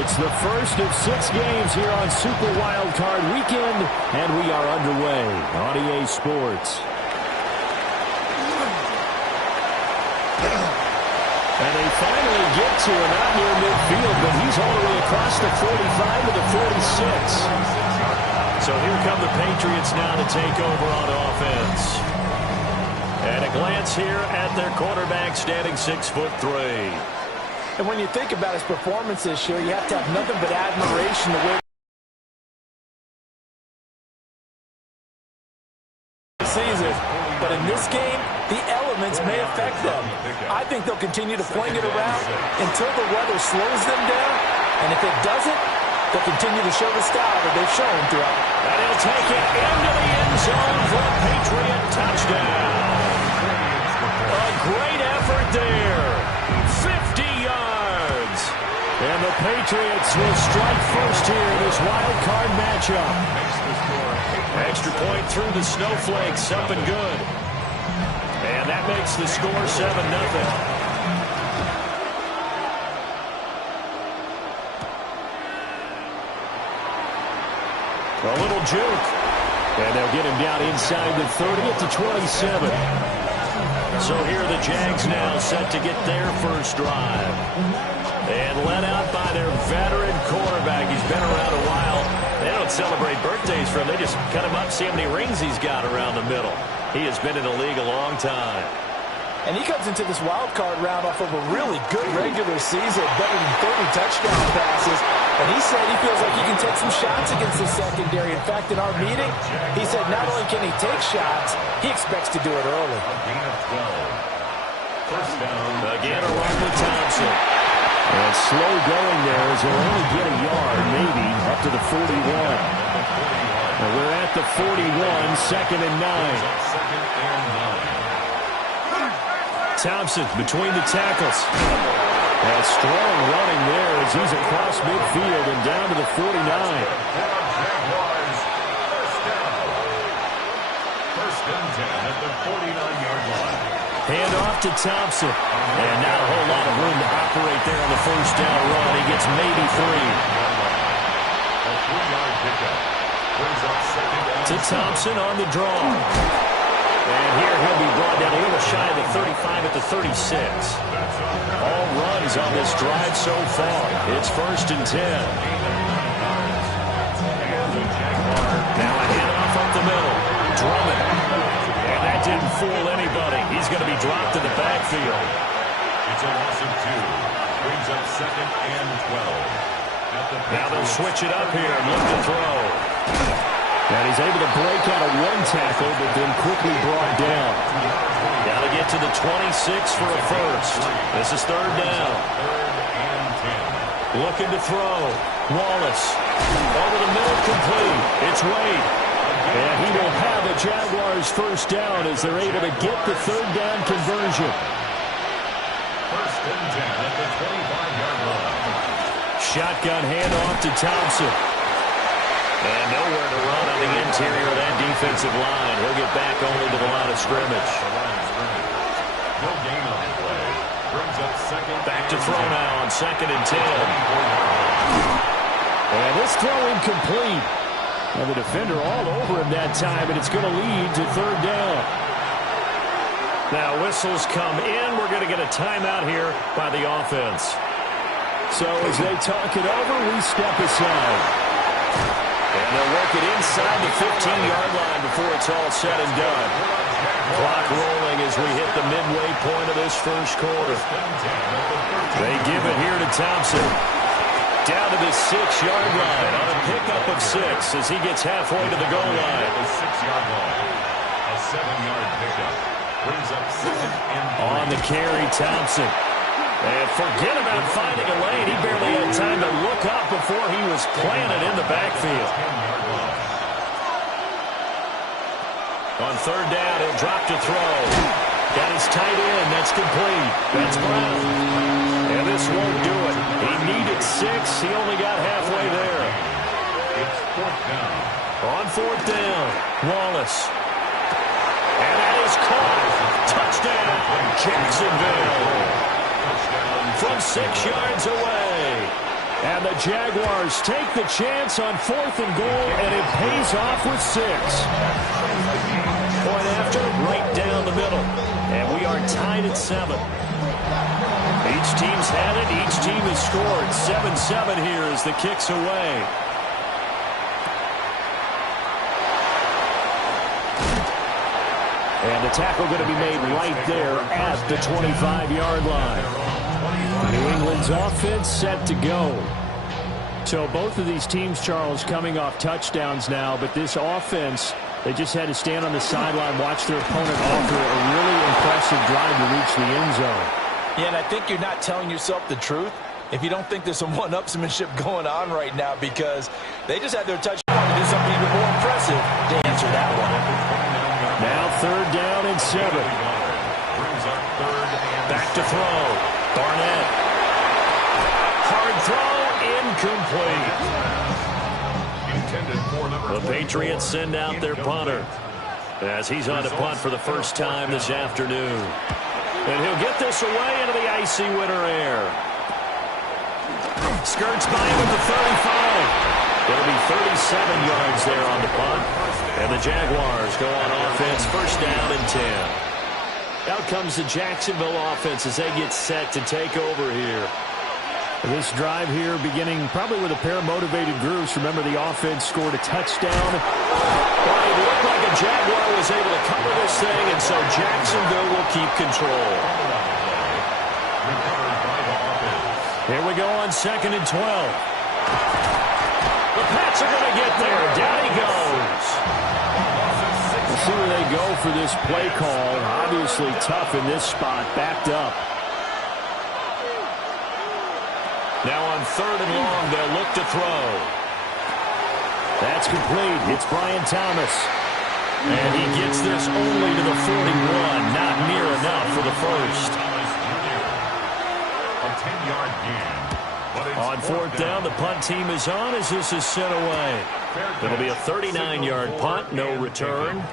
It's the first of 6 games here on Super Wildcard Weekend, and we are underway on EA Sports. And they finally get to him out near midfield, but he's all the way across the 45 to the 46. So here come the Patriots now to take over on offense. And a glance here at their quarterback, standing 6'3". And when you think about his performance this year, you have to have nothing but admiration the way he sees it. But in this game, the elements may affect them. I think they'll continue to fling it around until the weather slows them down. And if it doesn't, they'll continue to show the style that they've shown throughout. And he'll take it into the end zone for a Patriot touchdown. A great effort there. 50 yards. And the Patriots will strike first here in this wild card matchup. Extra point through the snowflakes, up and good. And that makes the score 7-0. A little juke. And they'll get him down inside the 30 at the 27. So here the Jags now set to get their first drive. And led out by their veteran quarterback. He's been around a while. They don't celebrate birthdays for him. They just cut him up, see how many rings he's got around the middle. He has been in the league a long time. And he comes into this wild card round off of a really good regular season, better than 30 touchdown passes. And he said he feels like he can take some shots against the secondary. In fact, in our meeting, he said not only can he take shots, he expects to do it early. Again, along with Thompson. And slow going there as they'll only get a yard, maybe, up to the 41. And we're at the 41, 2nd and 9. Thompson between the tackles. And strong running there as he's across midfield and down to the 49. First and 10 at the 49-yard line. Hand off to Thompson. And not a whole lot of room to operate there on the first down run. He gets maybe 3. A 3-yard pickup. Brings up second down. To Thompson on the draw. And here he'll be brought down a little shy of the 35 at the 36. All runs on this drive so far. It's first and 10. Now a handoff up the middle. Drummond. And that didn't fool anybody. He's going to be dropped in the backfield. It's a loss of 2. Brings up second and 12. Now they'll switch it up here and look to throw. And he's able to break out of one tackle, but then quickly brought down. Got to get to the 26 for a first. This is 3rd down. Looking to throw. Wallace. Over the middle, complete. It's Wade. And he will have the Jaguars first down as they're able to get the 3rd down conversion. First and 10 at the 25-yard line. Shotgun handoff to Thompson. And nowhere to run on the interior of that defensive line. He'll get back only to the line of scrimmage. No gain on the play. Brings up second. Back to throw now on 2nd and 10. And this throw incomplete. And the defender all over him that time, and it's going to lead to 3rd down. Now whistles come in. We're going to get a timeout here by the offense. So as they talk it over, we step aside. And they'll work it inside the 15-yard line before it's all said and done. Clock rolling as we hit the midway point of this first quarter. They give it here to Thompson. Down to the 6-yard line on a pickup of 6 as he gets halfway to the goal line. The 6-yard line. A 7-yard pickup. Brings up second and 3. On the carry, Thompson. And forget about finding a lane. He barely had time to look up before he was planted in the backfield. On 3rd down, he'll drop to throw. Got his tight end. That's complete. That's Brown. And this won't do it. He needed 6. He only got halfway there. It's 4th down. On 4th down, Wallace. And that is caught. Touchdown, Jacksonville. From 6 yards away. And the Jaguars take the chance on 4th and goal, and it pays off with 6. Point after, right down the middle. And we are tied at 7. Each team's had it. Each team has scored. 7-7 here as the kick's away. And the tackle going to be made right there at the 25-yard line. New England's offense set to go. So both of these teams, Charles, coming off touchdowns now, but this offense, they just had to stand on the sideline, watch their opponent offer a really impressive drive to reach the end zone. Yeah, and I think you're not telling yourself the truth if you don't think there's some one-upsmanship going on right now, because they just had their touchdown to do something even more impressive to answer that one. Now 3rd down and 7. Back to throw. Barnett. Hard throw. Incomplete. The Patriots send out their punter as he's on to punt for the first time this afternoon. And he'll get this away into the icy winter air. Skirts by him at the 35. It'll be 37 yards there on the punt. And the Jaguars go on offense, 1st down and 10. Out comes the Jacksonville offense as they get set to take over here. This drive here beginning probably with a pair of motivated groups. Remember, the offense scored a touchdown. Well, it looked like a Jaguar was able to cover this thing, and so Jacksonville will keep control. Here we go on 2nd and 12. The Pats are going to get there. Down he goes. We'll see where they go for this play call. Obviously tough in this spot, backed up. Now on 3rd and long, they'll look to throw. That's complete. It's Brian Thomas. And he gets this only to the 41. Not near enough for the first. A 10-yard gain. On 4th down, the punt team is on as this is sent away. It'll be a 39-yard punt, no return.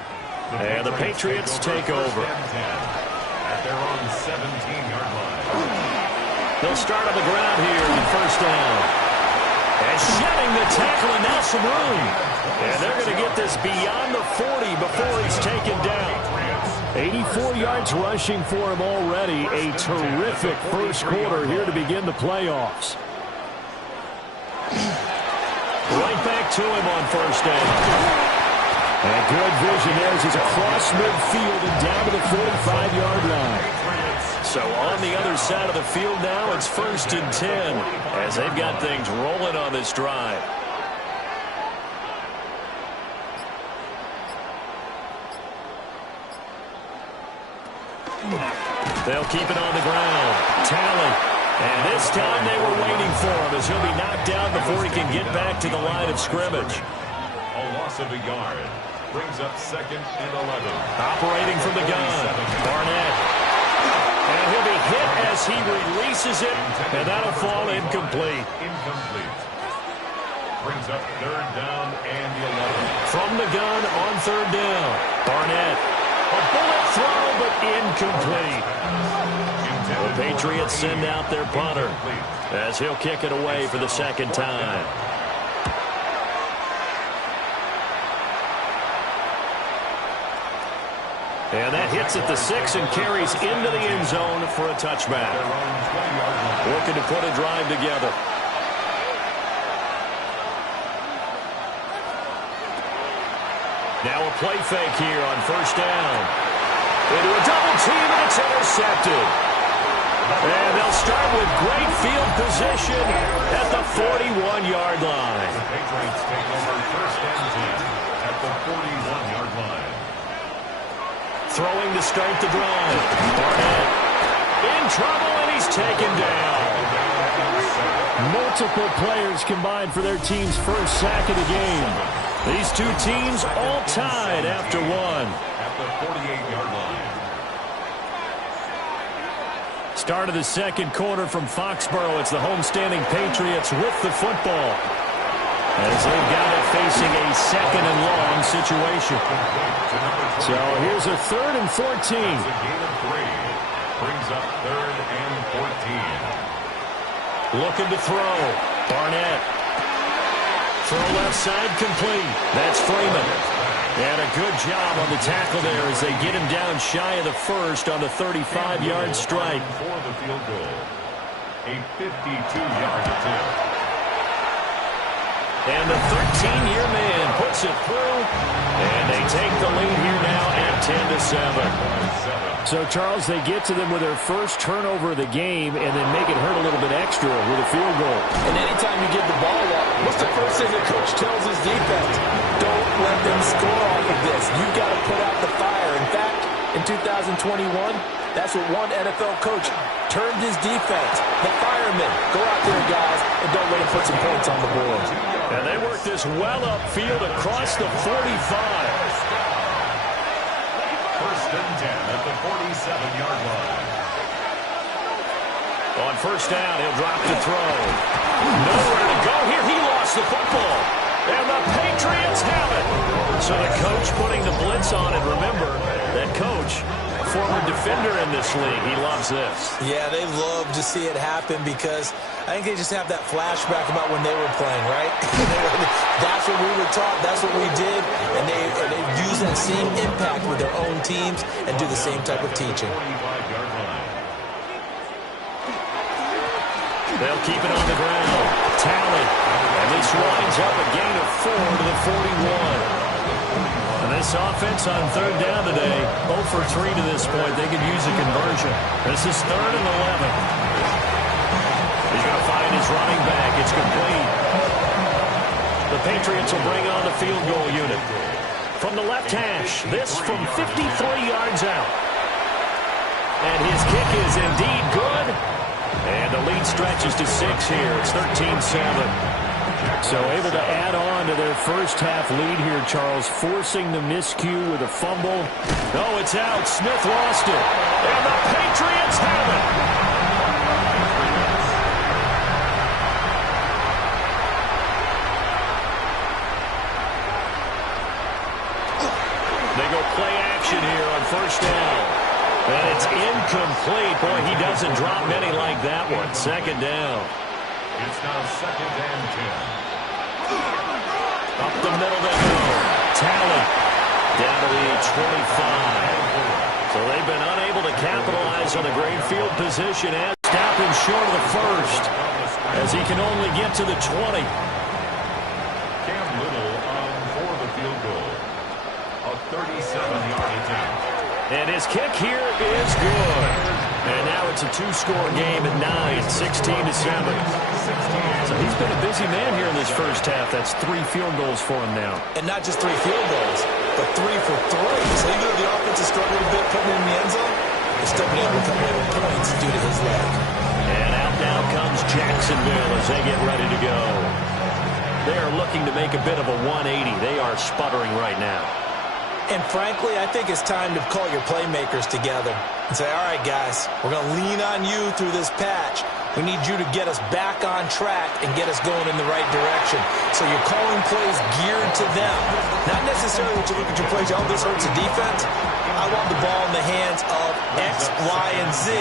And the Patriots take over. At their own 17-yard line. They'll start on the ground here in 1st down. And shedding the tackle, and now some room. And they're going to get this beyond the 40 before he's taken down. 84 yards rushing for him already. A terrific first quarter here to begin the playoffs. Right back to him on 1st down. And good vision there as he's across midfield and down to the 45-yard line. So on the other side of the field now, it's 1st and 10 as they've got things rolling on this drive. They'll keep it on the ground. Tally. And this time they were waiting for him as he'll be knocked down before he can get back to the line of scrimmage. A loss of a yard brings up 2nd and 11. Operating from the gun, Barnett. And he'll be hit as he releases it, and that'll fall incomplete. Incomplete. Brings up 3rd down and 11. From the gun on 3rd down, Barnett. A bullet throw, but incomplete. The Patriots send out their punter as he'll kick it away for the 2nd time. And that hits at the 6 and carries into the end zone for a touchback. Looking to put a drive together. Now a play fake here on 1st down. Into a double team, and it's intercepted. And they'll start with great field position at the 41-yard line. The Patriots take over 1st and 10 at the 41-yard line. Throwing to start the drive. Barnett in trouble, and he's taken down. Multiple players combined for their team's first sack of the game. These two teams all tied after one. At the 48-yard line. Start of the 2nd quarter from Foxborough. It's the homestanding Patriots with the football, as they've got it facing a 2nd and long situation. So here's a 3rd and 14. It's a gain of 3. Brings up 3rd and 14. Looking to throw. Barnett. Throw left side complete. That's Freeman. And a good job on the tackle there as they get him down shy of the first on the 35-yard strike. For the field goal. A 52-yard attempt. And the 13-year man puts it through. And they take the lead here now at 10-7. So, Charles, they get to them with their first turnover of the game and then make it hurt a little bit extra with a field goal. And anytime you give the ball up, what's the first thing the coach tells his defense? Don't let them score off of this. You've got to put out the fire. In fact, in 2021, that's what one NFL coach termed his defense. The firemen. Go out there, guys, and don't let them put some points on the board. And they work this well upfield across the 45. First and 10 at the 47-yard line. On first down, he'll drop to throw. Nowhere to go here. He lost the football. And the Patriots have it. So the coach putting the blitz on it. Remember, that coach, a former defender in this league, he loves this. Yeah, they love to see it happen because I think they just have that flashback about when they were playing, right? That's what we were taught. That's what we did. And they use that same impact with their own teams and do the same type of teaching. 45-yard line. They'll keep it on the ground. Talent. And this winds up a gain of 4 to the 41. And this offense on third down today, 0 for 3 to this point. They could use a conversion. This is 3rd and 11. He's going to find his running back. It's complete. The Patriots will bring on the field goal unit. From the left hash, this from 53 yards out. And his kick is indeed good. And the lead stretches to 6 here. It's 13-7. So able to add on to their first half lead here, Charles, forcing the miscue with a fumble. No, it's out. Smith lost it. And the Patriots have it. They go play action here on first down. And it's incomplete. Boy, he doesn't drop many like that one. Second down. It's now 2nd and 10. Up the middle they go. Talent down to the 25. So they've been unable to capitalize on the great field position and stopping short of the first as he can only get to the 20. Cam Little for the field goal. A 37-yard attempt. And his kick here is good. And now it's a 2-score game at 9, 16-7. So he's been a busy man here in this first half. That's 3 field goals for him now. And not just 3 field goals, but 3 for 3. So even though the offense has struggled a bit putting in the end zone, they're still been able to come away with points due to his leg. And out now comes Jacksonville as they get ready to go. They are looking to make a bit of a 180. They are sputtering right now. And frankly, I think it's time to call your playmakers together and say, all right, guys, we're going to lean on you through this patch. We need you to get us back on track and get us going in the right direction. So you're calling plays geared to them. Not necessarily when you look at your plays, oh, this hurts the defense. I want the ball in the hands of X, Y, and Z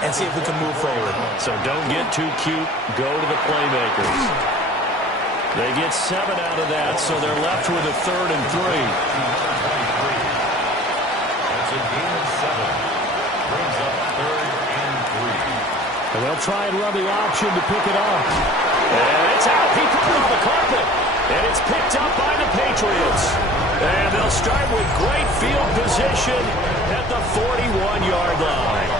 and see if we can move forward. So don't get too cute. Go to the playmakers. They get 7 out of that, so they're left with a 3rd and 3. That's a gain of 7. Brings up 3rd and 3. And they'll try and run the option to pick it up. And it's out. He put it on the carpet. And it's picked up by the Patriots. And they'll start with great field position at the 41-yard line.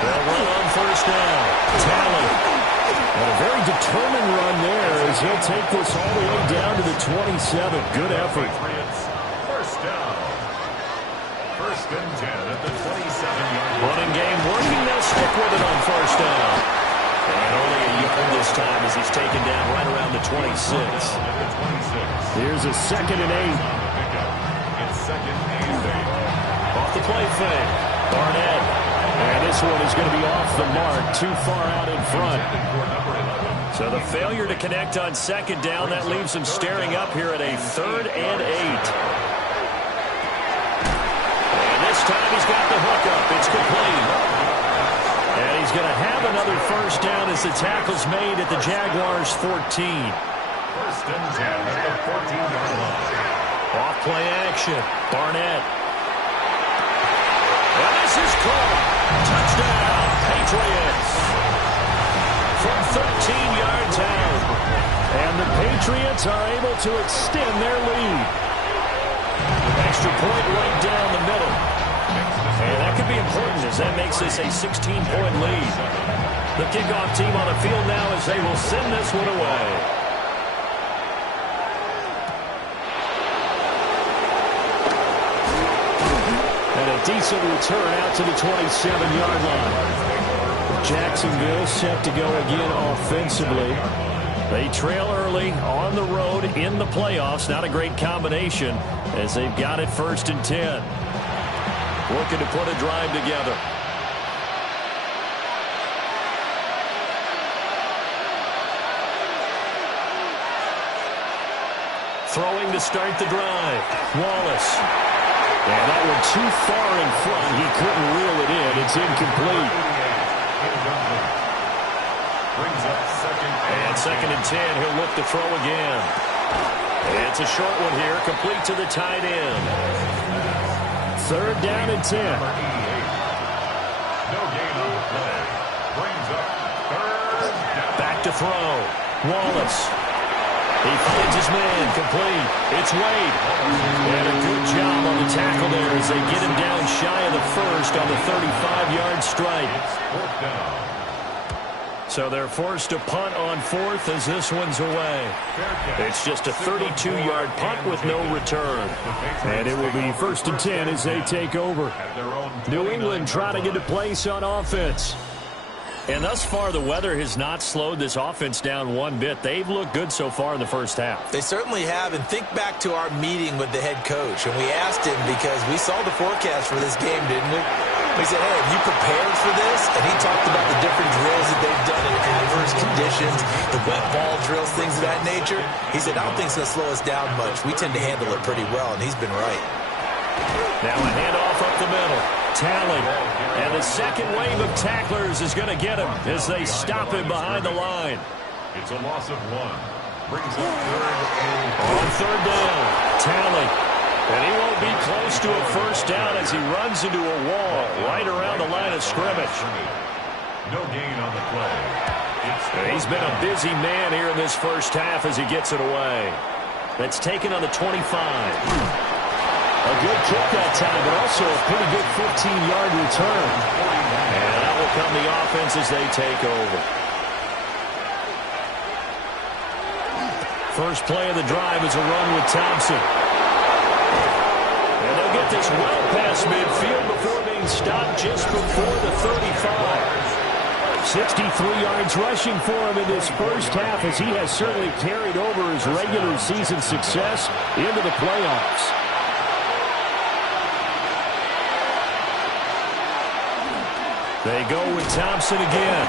They'll run on first down. Talent. And a very determined run there as he'll take this all the way down to the 27. Good effort. First down. 1st and 10 at the 27-yard line. Running game working. They'll stick with it on first down. And only a yard this time as he's taken down right around the 26. Here's a 2nd and 8. It's 2nd and 8. Off the play fake. Barnett. And this one is going to be off the mark. Too far out in front. So the failure to connect on 2nd down, that leaves him staring up here at a 3rd and 8. And this time he's got the hook up. It's complete. first down as the tackle's made at the Jaguars' 14. First and 10 at the 14-yard line. Off play action. Barnett. And this is caught. Touchdown, Patriots. From 13 yards out. And the Patriots are able to extend their lead. Extra point right down the middle. And that could be important as that makes this a 16-point lead. The kickoff team on the field now as they will send this one away. And a decent return out to the 27-yard line. Jacksonville set to go again offensively. They trail early on the road in the playoffs. Not a great combination as they've got it 1st and 10. Looking to put a drive together. Throwing to start the drive. Wallace. And that one too far in front. He couldn't reel it in. It's incomplete. Brings up second and 10. He'll look to throw again. It's a short one here. Complete to the tight end. 3rd down and 10. No gain on the play. Brings up 3rd down. Back to throw. Wallace. He finds his man. Complete. It's Wade. And a good job on the tackle there as they get him down shy of the first on the 35-yard strike. It's 4th down. So they're forced to punt on 4th as this one's away. It's just a 32-yard punt with no return. And it will be 1st and 10 as they take over. New England trying to get a place on offense. And thus far, the weather has not slowed this offense down one bit. They've looked good so far in the first half. They certainly have. And think back to our meeting with the head coach. And we asked him because we saw the forecast for this game, didn't we? We said, hey, have you prepared for this? And he talked about the different drills that they've done in adverse conditions, the wet ball drills, things of that nature. He said, I don't think it's going to slow us down much. We tend to handle it pretty well, and he's been right. Now a handoff up the middle. Tally. And the second wave of tacklers is going to get him as they stop him behind the line. It's a loss of 1. Brings up 3rd and 2. On 3rd down, Tally. And he won't be close to a first down as he runs into a wall right around the line of scrimmage. No gain on the play. He's been a busy man here in this first half as he gets it away. That's taken on the 25. A good kick that time, but also a pretty good 15-yard return. And that will come the offense as they take over. First play of the drive is a run with Thompson. And they'll get this well past midfield before being stopped just before the 35. 63 yards rushing for him in this first half as he has certainly carried over his regular season success into the playoffs. They go with Thompson again.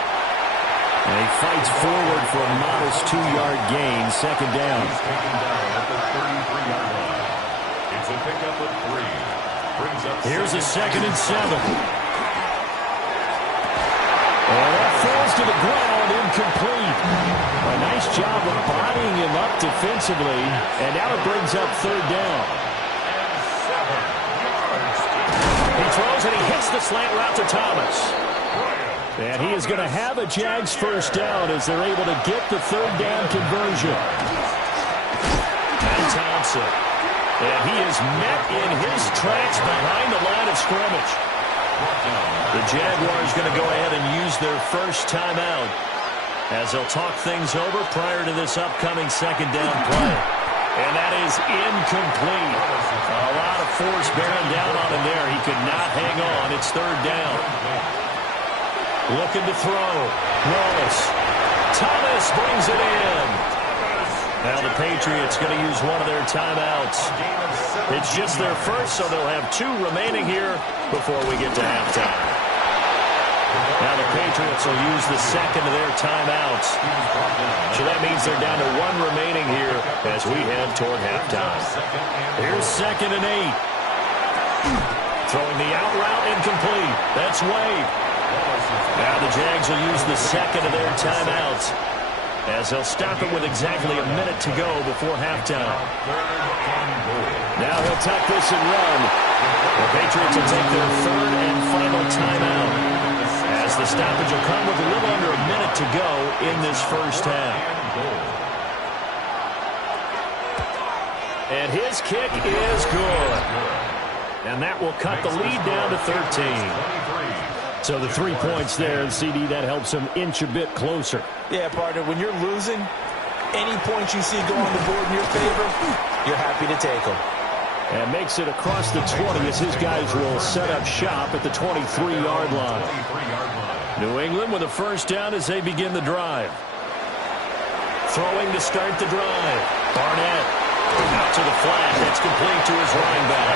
And he fights forward for a modest 2-yard gain, 2nd down. He's taken down at the 33-yard line. It's a pickup of 3. Brings up Here's a 2nd and 7. And that falls to the ground, incomplete. A nice job of bodying him up defensively. And now it brings up 3rd down. He throws and he hits the slant route to Thomas. And he is going to have a Jags first down as they're able to get the 3rd down conversion. And Thompson. And he is met in his tracks behind the line of scrimmage. The Jaguars going to go ahead and use their first timeout as they'll talk things over prior to this upcoming 2nd down play. And that is incomplete. A lot of force bearing down on him there. He could not hang on. It's 3rd down. Looking to throw. Wallace. Thomas brings it in. Now the Patriots going to use one of their timeouts. It's just their first, so they'll have 2 remaining here before we get to halftime. Now the Patriots will use the 2nd of their timeouts. So that means they're down to 1 remaining here as we head toward halftime. Here's 2nd and 8. Throwing the out route incomplete. That's Wade. Now the Jags will use the second of their timeouts, as they'll stop it with exactly a minute to go before halftime. Now he'll tuck this and run. The Patriots will take their third and final timeout, as the stoppage will come with a little under a minute to go in this first half. And his kick is good. And that will cut the lead down to 13. So the 3 points there, and CD, that helps him inch a bit closer. Yeah, partner, when you're losing, any points you see go on the board in your favor, you're happy to take them. And makes it across the 20 as his guys will set up shop at the 23-yard line. New England with a first down as they begin the drive. Throwing to start the drive. Barnett out to the flat. That's complete to his running back.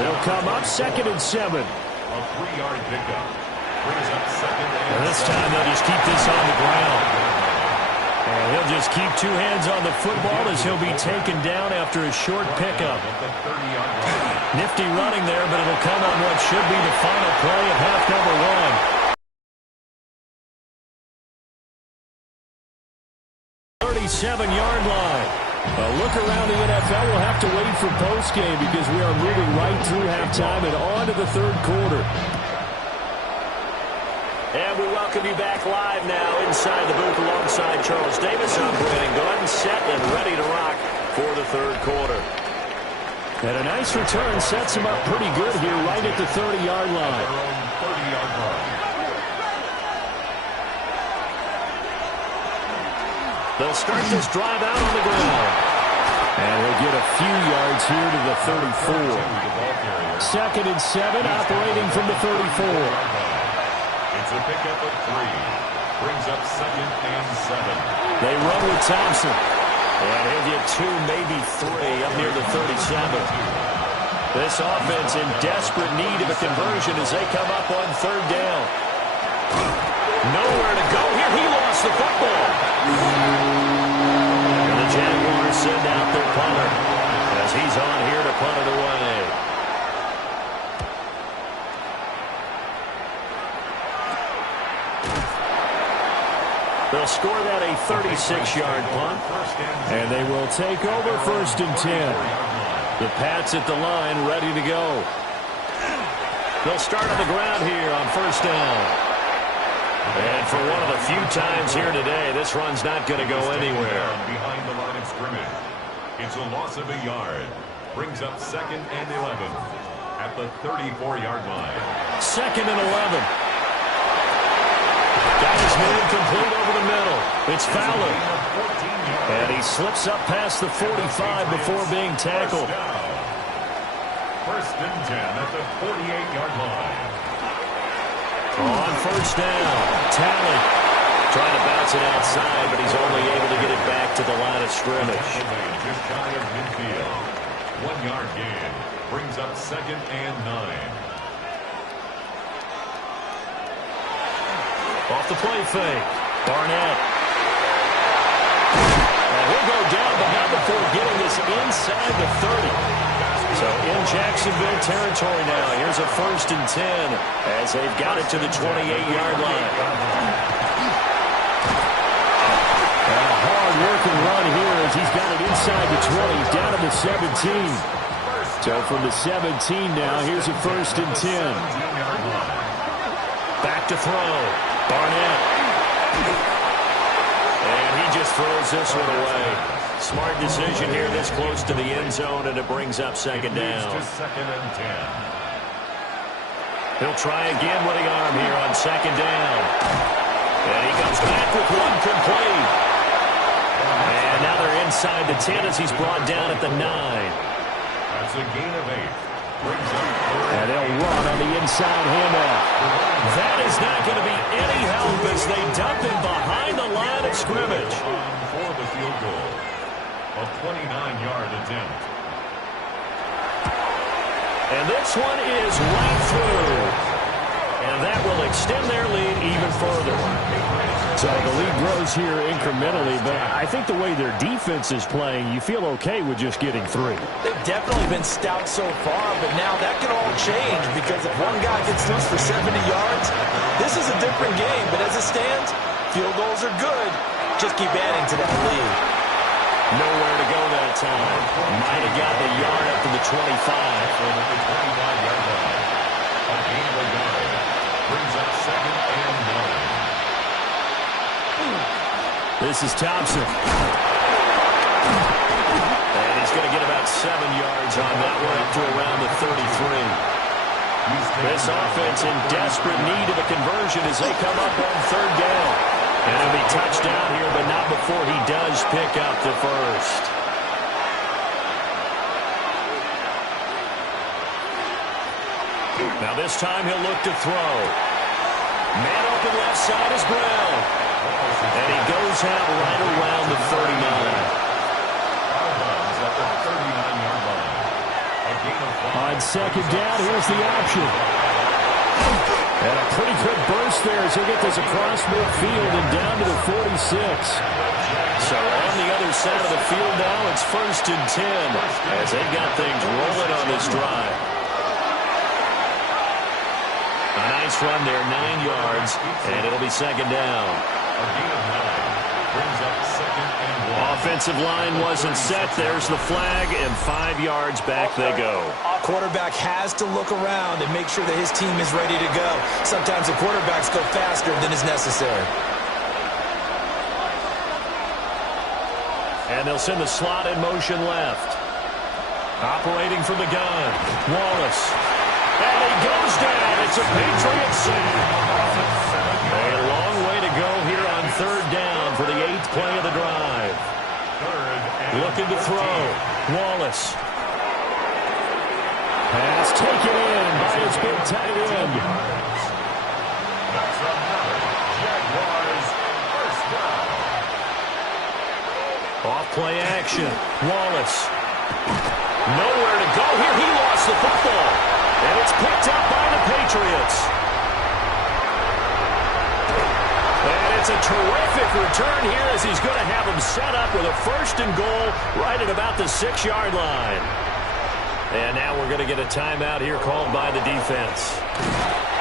They'll come up 2nd and 7. A 3-yard pickup. Brings up 2nd and this time they'll just keep this on the ground. And he'll just keep 2 hands on the football as he'll be taken down after a short pickup. Nifty running there, but it'll come on what should be the final play of half number 1. 37-yard line. A look around the NFL. We'll have to wait for postgame because we are moving right through halftime and on to the third quarter. And we welcome you back live now inside the booth alongside Charles Davis. I'm Brandon Gordon, set and ready to rock for the third quarter. And a nice return sets him up pretty good here right at the 30-yard line. They'll start this drive out on the ground. And he'll get a few yards here to the 34. 2nd and 7, operating from the 34. It's a pickup of 3. Brings up 2nd and 7. They run with Thompson. And he'll get 2, maybe 3 up near the 37. This offense in desperate need of a conversion as they come up on 3rd down. Nowhere to go here. He lost the football. And the Jaguars send out their punter as he's on here to punt it away. They'll score that a 36-yard punt, and they will take over 1st and 10. The Pats at the line ready to go. They'll start on the ground here on 1st down. And for one of the few times here today, this run's not going to go anywhere. Behind the line of scrimmage. It's a loss of a yard. Brings up 2nd and 11 at the 34-yard line. 2nd and 11. Got his man complete over the middle. It's Fowler. And he slips up past the 45 before being tackled. 1st and 10 at the 48-yard line. On 1st down, Talley trying to bounce it outside, but he's only able to get it back to the line of scrimmage. Just shy of midfield. 1-yard gain. Brings up 2nd and 9. Off the play fake. Barnett. And he'll go down behind before getting this inside the 30. So in Jacksonville territory now. Here's a 1st and 10 as they've got it to the 28-yard line. And a hard-working run here as he's got it inside the 20, down to the 17. So from the 17 now, here's a 1st and 10. Back to throw. Barnett. And he just throws this one away. Smart decision here this close to the end zone, and it brings up 2nd down. 2nd and 10. He'll try again with the arm here on 2nd down. And he comes back with one complete. And now they're inside the 10 as he's brought down at the 9. That's a gain of 8. And they'll run on the inside handoff. That is not going to be any help as they dump him behind the line of scrimmage. For the field goal. A 29-yard attempt. And this one is right through. And that will extend their lead even further. So the lead grows here incrementally, but I think the way their defense is playing, you feel okay with just getting 3. They've definitely been stout so far, but now that can all change because if one guy gets loose for 70 yards, this is a different game. But as it stands, field goals are good. Just keep adding to that lead. Nowhere to go that time. Might have got the yard up to the 25. Over the 25-yard line. A gain of a yard. Brings up 2nd and 1. This is Thompson. And he's going to get about 7 yards on that one up to around the 33. This offense in desperate need of a conversion as they come up on 3rd down. And he'll be touchdown here, but not before he does pick up the first. Now this time he'll look to throw. Man open left side is Brown. And he goes out right around the 39. On 2nd down, here's the option. And a pretty good burst there as he'll get this across midfield and down to the 46. So on the other side of the field now, it's 1st and 10 as they've got things rolling on this drive. A nice run there, 9 yards, and it'll be 2nd down. A gain of 9 brings up 2nd and 1. Offensive line wasn't set. There's the flag, and 5 yards back they go. Quarterback has to look around and make sure that his team is ready to go. Sometimes the quarterbacks go faster than is necessary. And they'll send the slot in motion left. Operating from the gun, Wallace. And he goes down. It's a Patriots sack. A long way to go here on 3rd down for the 8th play of the drive. Looking to throw. Wallace. Pass taken in by his big tight end. That's another Jaguars first down. Off play action. Wallace. Nowhere to go here. He lost the football. And it's picked up by the Patriots. And it's a terrific return here as he's going to have him set up with a 1st and goal right at about the 6-yard line. And now we're going to get a timeout here called by the defense.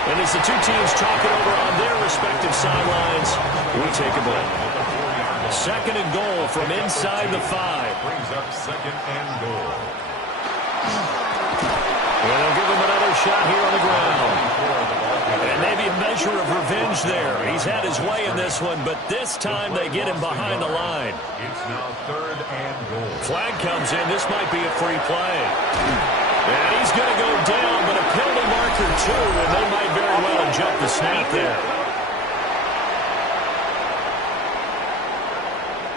And as the two teams talk it over on their respective sidelines, we take a break. 2nd and goal from inside the 5. Brings up 2nd and goal. And they'll give him another shot here on the ground. And maybe a measure of revenge there. He's had his way in this one, but this time they get him behind the line. It's now 3rd and goal. Flag comes in. This might be a free play. And he's going to go down, but a penalty marker too, and they might very well have jumped the snap there.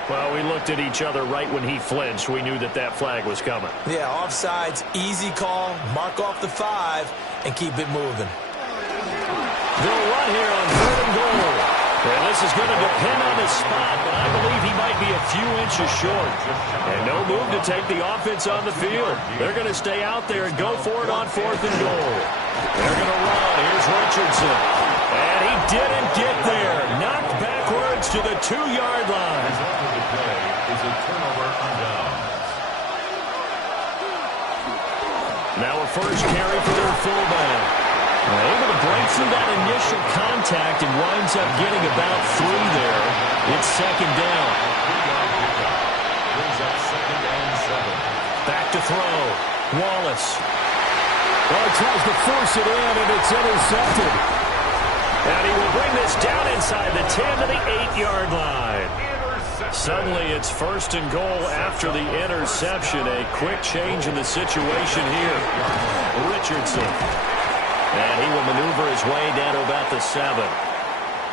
Well, we looked at each other right when he flinched. We knew that that flag was coming. Yeah, offsides, easy call, mark off the 5, and keep it moving. They'll run here on 3rd and goal. And this is going to depend on his spot, but I believe he might be a few inches short. And no move to take the offense on the field. They're going to stay out there and go for it on 4th and goal. They're going to run. Here's Richardson. And he didn't get there. Knocked backwards to the 2-yard line. Result of the play is a turnover on downs. Now a first carry for their fullback. Able to break through that initial contact and winds up getting about 3 there. It's 2nd down. Brings up 2nd and 7. Back to throw. Wallace. Well, he tries to force it in, and it's intercepted. And he will bring this down inside the 10 to the 8-yard line. Suddenly it's 1st and goal after the interception. A quick change in the situation here. Richardson. And he will maneuver his way down to about the 7.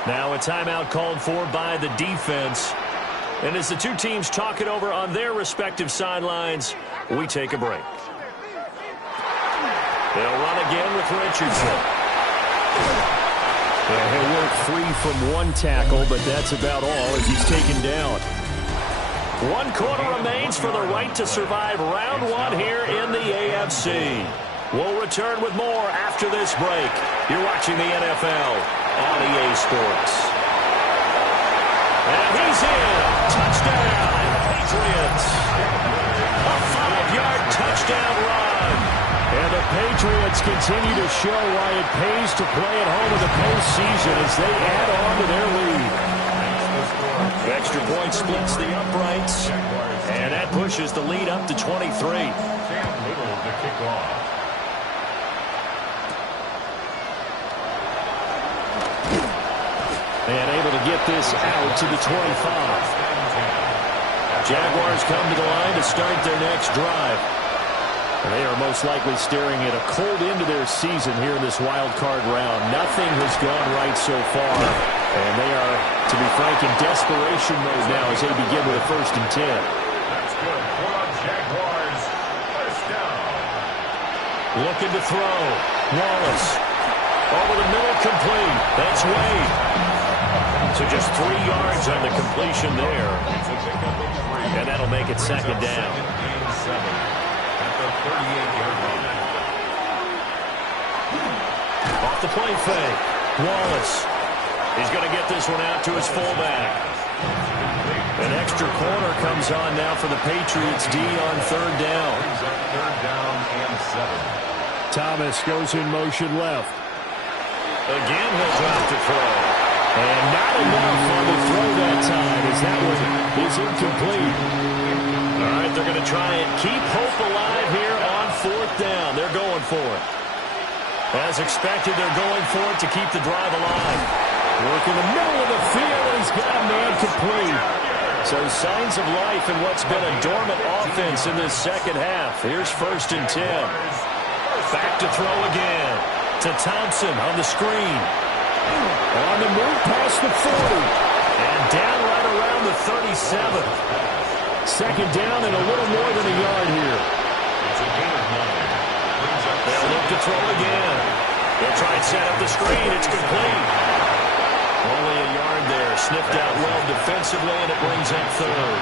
Now a timeout called for by the defense. And as the two teams talk it over on their respective sidelines, we take a break. They'll run again with Richardson. And he'll work free from one tackle, but that's about all as he's taken down. 1 quarter remains for the right to survive round 1 here in the AFC. We'll return with more after this break. You're watching the NFL on EA Sports. And he's in. Touchdown, Patriots. A 5-yard touchdown run. And the Patriots continue to show why it pays to play at home in the postseason as they add on to their lead. Extra point splits the uprights. And that pushes the lead up to 23. The kickoff. And able to get this out to the 25. Jaguars come to the line to start their next drive. And they are most likely staring at a cold end to their season here in this wild card round. Nothing has gone right so far. And they are, to be frank, in desperation mode now as they begin with a 1st and 10. That's good for the Jaguars. First down. Looking to throw. Wallace. Over the middle, complete. That's Wade. So just 3 yards on the completion there. And that'll make it 2nd down. At the 38-yard line. Off the play fake. Wallace. He's going to get this one out to his fullback. An extra corner comes on now for the Patriots D on 3rd down. 3rd down and 7. Thomas goes in motion left. Again, he'll drop to throw. And not enough on the throw that time as that one is incomplete. All right, they're going to try and keep hope alive here on 4th down. They're going for it. As expected, they're going for it to keep the drive alive. Work in the middle of the field, and he's got a man complete. So signs of life in what's been a dormant offense in this 2nd half. Here's 1st and 10. Back to throw again to Thompson on the screen. On the move past the 40. And down right around the 37. 2nd down and a little more than a yard here. They'll look to throw again. They'll try and set up the screen. It's complete. Only a yard there. Sniffed out well defensively, and it brings up 3rd.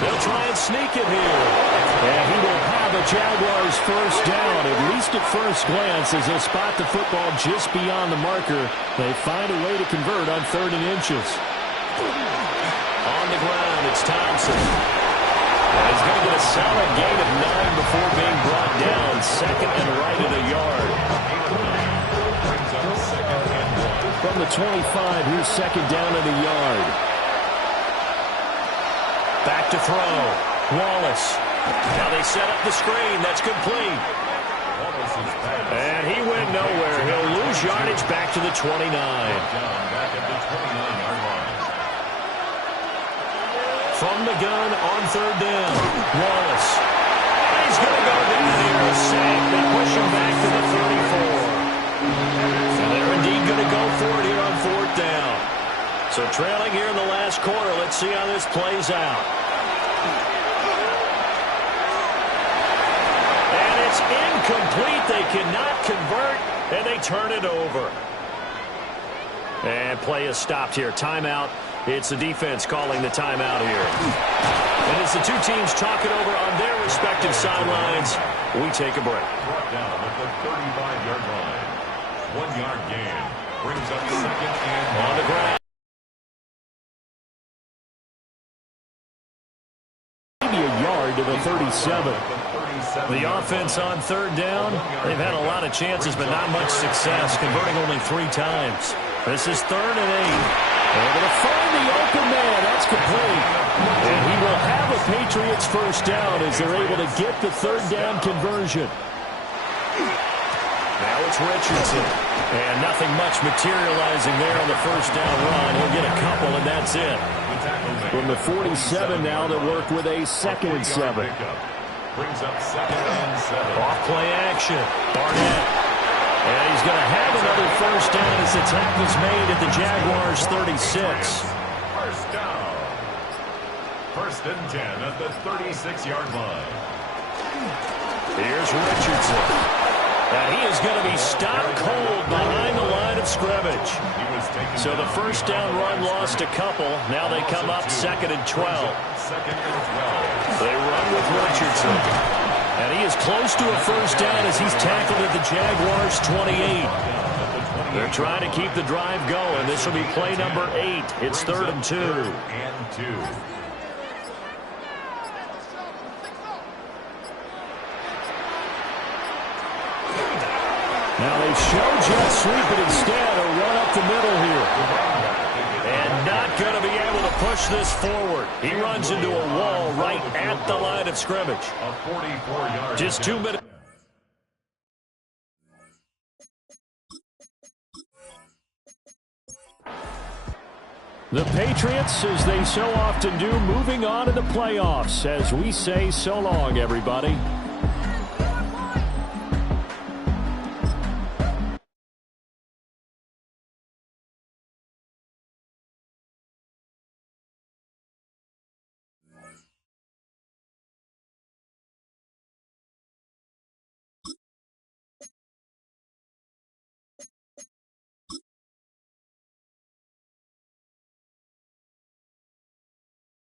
They'll try and sneak it here. And he will have a Jaguars 1st down, at least at first glance, as they'll spot the football just beyond the marker. They find a way to convert on 3rd and inches. On the ground, it's Thompson. And he's going to get a solid gain of 9 before being brought down. 2nd and right at a yard. From the 25, here's 2nd down at a yard. Back to throw. Wallace. Now they set up the screen. That's complete. And he went nowhere. He'll lose yardage back to the 29. Back at the 29-yard line. From the gun on 3rd down. Wallace. And he's going to go down here. Safe. They push him back to the 34. And they're indeed going to go for it here on 4th down. So trailing here in the last quarter. Let's see how this plays out. And it's incomplete. They cannot convert, and they turn it over. And play is stopped here. Timeout. It's the defense calling the timeout here. And as the two teams talk it over on their respective sidelines, we take a break. Brought down at the 35-yard line. 1-yard gain. Brings up 2nd and on the ground. Maybe a yard to the 37. The offense on 3rd down, they've had a lot of chances, but not much success, converting only 3 times. This is 3rd and 8. Able to find the open man. That's complete. And he will have a Patriots 1st down as they're able to get the 3rd down conversion. Now it's Richardson. And nothing much materializing there on the 1st down run. He'll get a couple, and that's it. From the 47 now, to work with a 2nd and 7. Brings up 2nd and 7. Off play action. Barnett. And he's going to have another 1st down as the tackle's made at the Jaguars 36. 1st down. 1st and 10 at the 36-yard line. Here's Richardson. And he is going to be stopped cold behind the line of of scrimmage. So the first down run lost a couple. Now they come up 2nd and 12. They run with Richardson. And he is close to a first down as he's tackled at the Jaguars 28. They're trying to keep the drive going. This will be play number 8. It's 3rd and 2. Now they show jet sweep, but instead a run up the middle here. And not going to be able to push this forward. He runs into a wall right at the line of scrimmage. Just 2 minutes. The Patriots, as they so often do, moving on to the playoffs as we say so long, everybody.